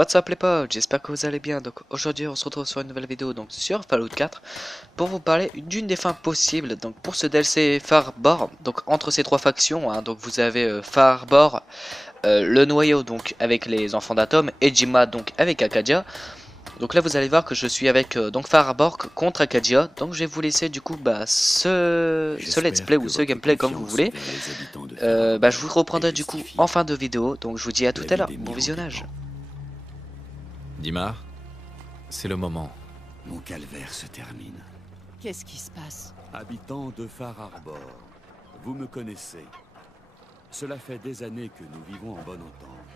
What's up les potes, j'espère que vous allez bien. Donc aujourd'hui on se retrouve sur une nouvelle vidéo donc sur Fallout 4 pour vous parler d'une des fins possibles. Donc pour ce DLC Farbor, donc entre ces trois factions, donc vous avez Farbor, le noyau donc avec les enfants d'Atom et Jima donc avec Akadia. Donc là vous allez voir que je suis avec donc Farbor contre Akadia. Donc je vais vous laisser du coup ce let's play ou ce gameplay comme vous voulez. Je vous reprendrai du coup en fin de vidéo. Donc je vous dis à tout à l'heure, bon visionnage. Dimar, c'est le moment. Mon calvaire se termine. Qu'est-ce qui se passe? Habitants de Far Harbor, vous me connaissez. Cela fait des années que nous vivons en bonne entente.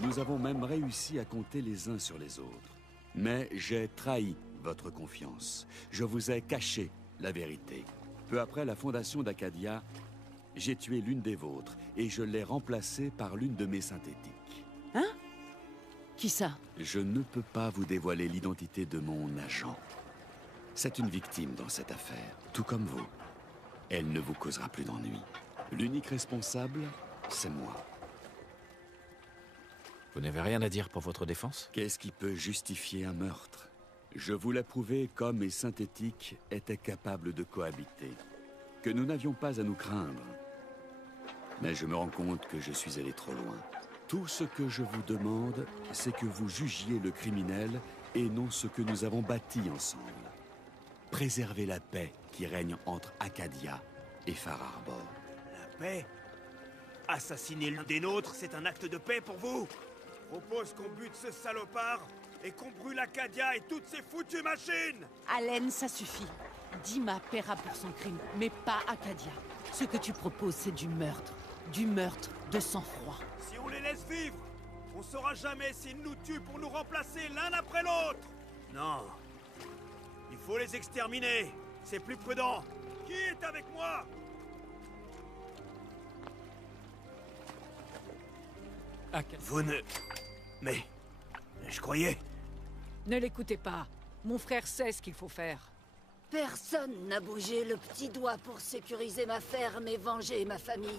Nous avons même réussi à compter les uns sur les autres. Mais j'ai trahi votre confiance. Je vous ai caché la vérité. Peu après la fondation d'Acadia, j'ai tué l'une des vôtres et je l'ai remplacée par l'une de mes synthétiques. Hein? Qui ça? Je ne peux pas vous dévoiler l'identité de mon agent. C'est une victime dans cette affaire, tout comme vous. Elle ne vous causera plus d'ennui. L'unique responsable, c'est moi. Vous n'avez rien à dire pour votre défense? Qu'est-ce qui peut justifier un meurtre? Je vous l'ai prouvé qu'hommes et synthétiques étaient capables de cohabiter. Que nous n'avions pas à nous craindre. Mais je me rends compte que je suis allé trop loin. Tout ce que je vous demande, c'est que vous jugiez le criminel et non ce que nous avons bâti ensemble. Préservez la paix qui règne entre Acadia et Far Harbor. La paix? Assassiner l'un des nôtres, c'est un acte de paix pour vous? Je propose qu'on bute ce salopard et qu'on brûle Acadia et toutes ces foutues machines! Allen, ça suffit. Dima paiera pour son crime, mais pas Acadia. Ce que tu proposes, c'est du meurtre. Du meurtre de sang-froid. Si on les laisse vivre, on saura jamais s'ils nous tuent pour nous remplacer l'un après l'autre! Non. Il faut les exterminer. C'est plus prudent. Qui est avec moi? Vous ne... Mais... Je croyais... Ne l'écoutez pas. Mon frère sait ce qu'il faut faire. Personne n'a bougé le petit doigt pour sécuriser ma ferme et venger ma famille.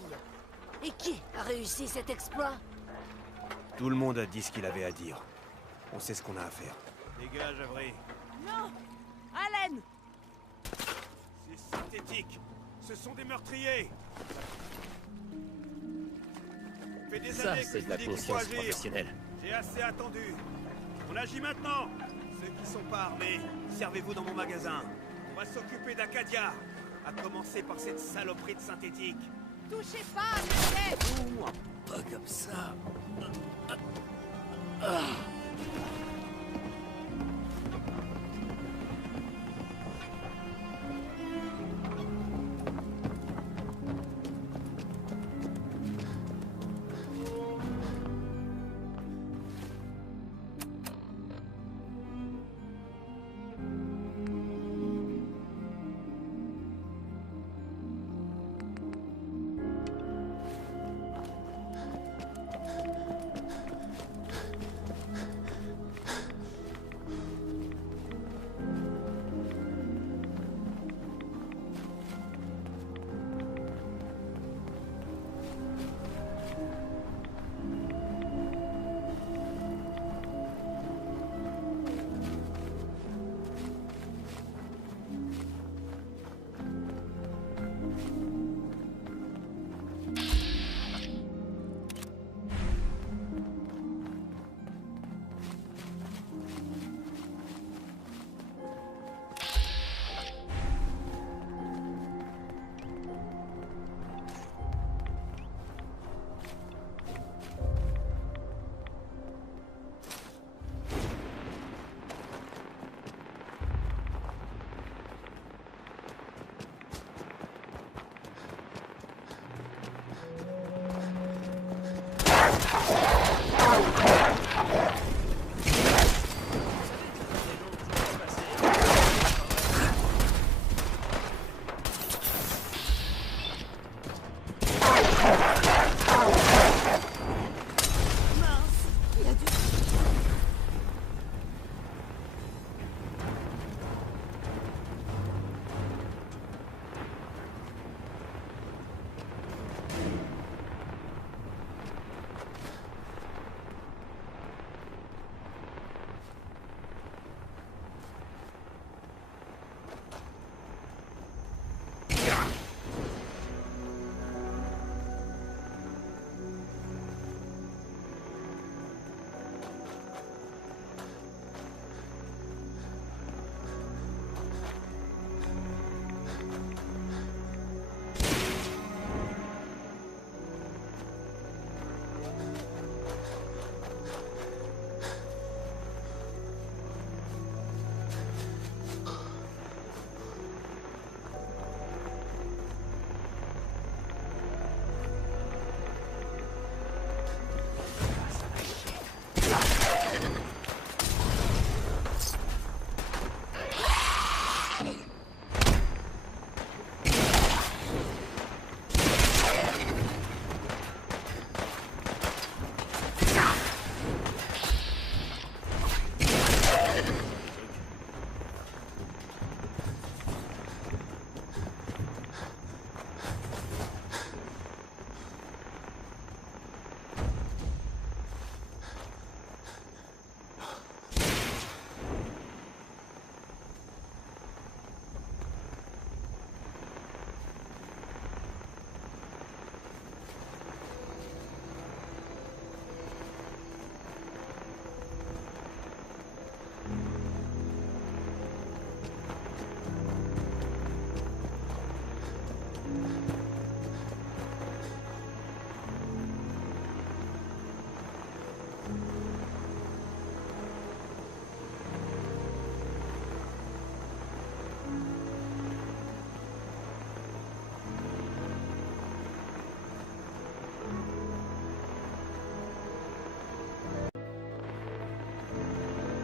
Et qui a réussi cet exploit? Tout le monde a dit ce qu'il avait à dire. On sait ce qu'on a à faire. Dégage, Avery. Non! Allen! C'est synthétique. Ce sont des meurtriers. Ça fait des Ça, années que c'est je de la vous dis qu'il faut conscience agir. professionnelle. J'ai assez attendu. On agit maintenant. Ceux qui sont pas armés, servez-vous dans mon magasin. On va s'occuper d'Acadia. À commencer par cette saloperie de synthétique. Touchez pas, Allen! Pas comme ça.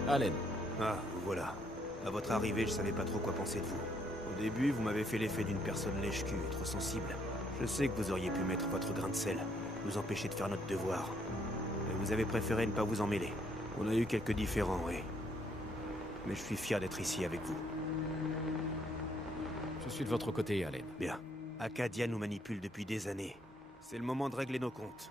Allen, Ah, vous voilà. À votre arrivée, je savais pas trop quoi penser de vous. Au début, vous m'avez fait l'effet d'une personne lèche-cul et trop sensible. Je sais que vous auriez pu mettre votre grain de sel, nous empêcher de faire notre devoir. Mais vous avez préféré ne pas vous en mêler. On a eu quelques différends, oui. Mais je suis fier d'être ici avec vous. je suis de votre côté, Allen. Bien. Acadia nous manipule depuis des années. C'est le moment de régler nos comptes.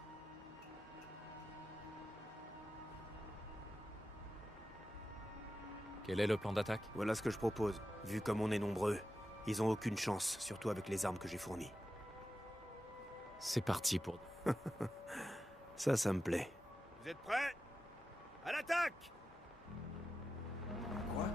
Quel est le plan d'attaque? Voilà ce que je propose. Vu comme on est nombreux, ils ont aucune chance, surtout avec les armes que j'ai fournies. C'est parti pour... Ça me plaît. Vous êtes prêts? À l'attaque! Quoi?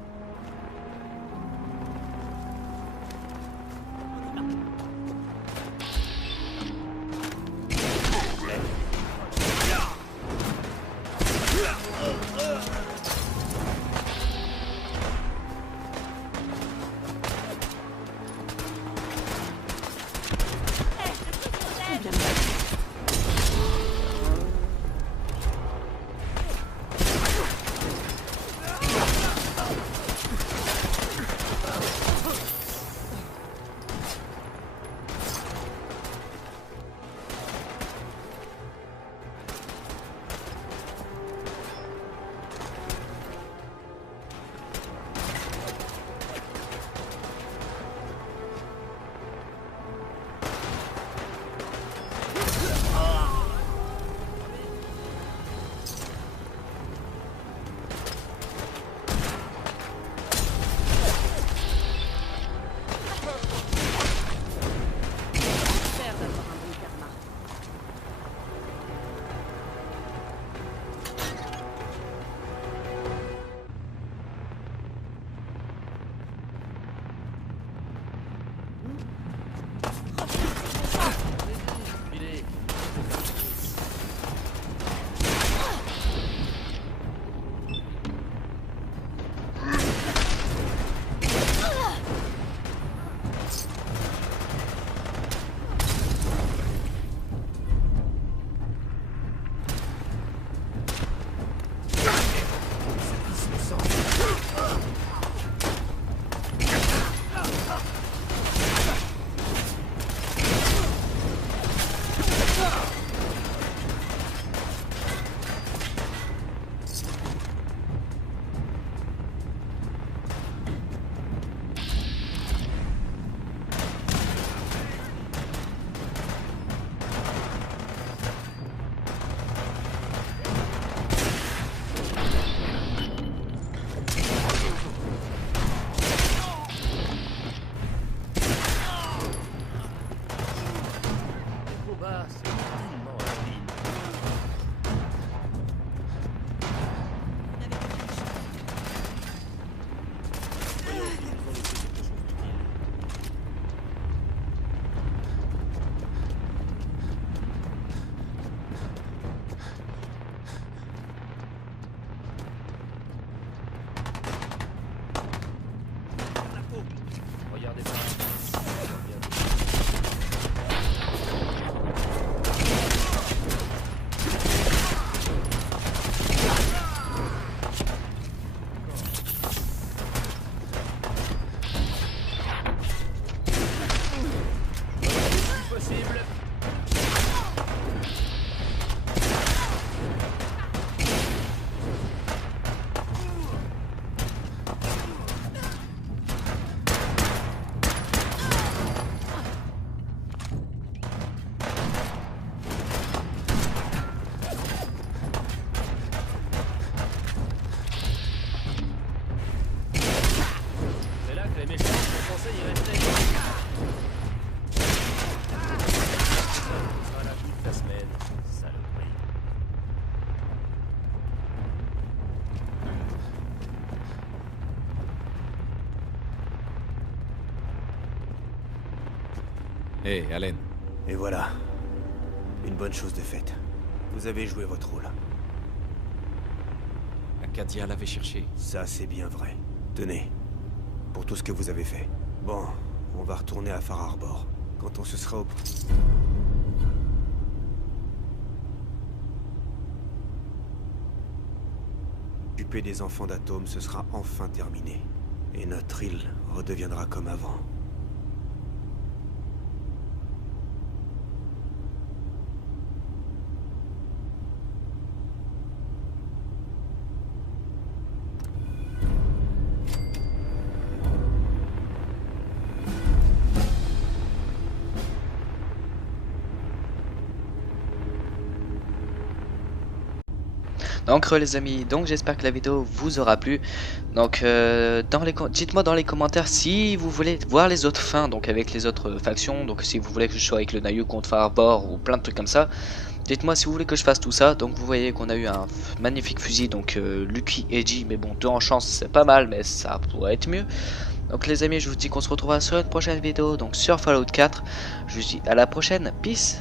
Hé, Allen. Et voilà. Une bonne chose de faite. Vous avez joué votre rôle. Acadia l'avait cherché. Ça, c'est bien vrai. Tenez. Pour tout ce que vous avez fait. Bon, on va retourner à Far Harbor. Quand on se sera s'occuper des enfants d'Atome, ce sera enfin terminé. Et notre île redeviendra comme avant. Donc les amis, donc j'espère que la vidéo vous aura plu. Donc dites-moi dans les commentaires si vous voulez voir les autres fins, donc avec les autres factions. Donc si vous voulez que je sois avec le Nayu contre Farbor ou plein de trucs comme ça, dites-moi si vous voulez que je fasse tout ça. Donc vous voyez qu'on a eu un magnifique fusil, donc Lucky Edgy, mais bon 2 en chance c'est pas mal, mais ça pourrait être mieux. Donc les amis, je vous dis qu'on se retrouvera sur une prochaine vidéo, donc sur Fallout 4. Je vous dis à la prochaine, peace.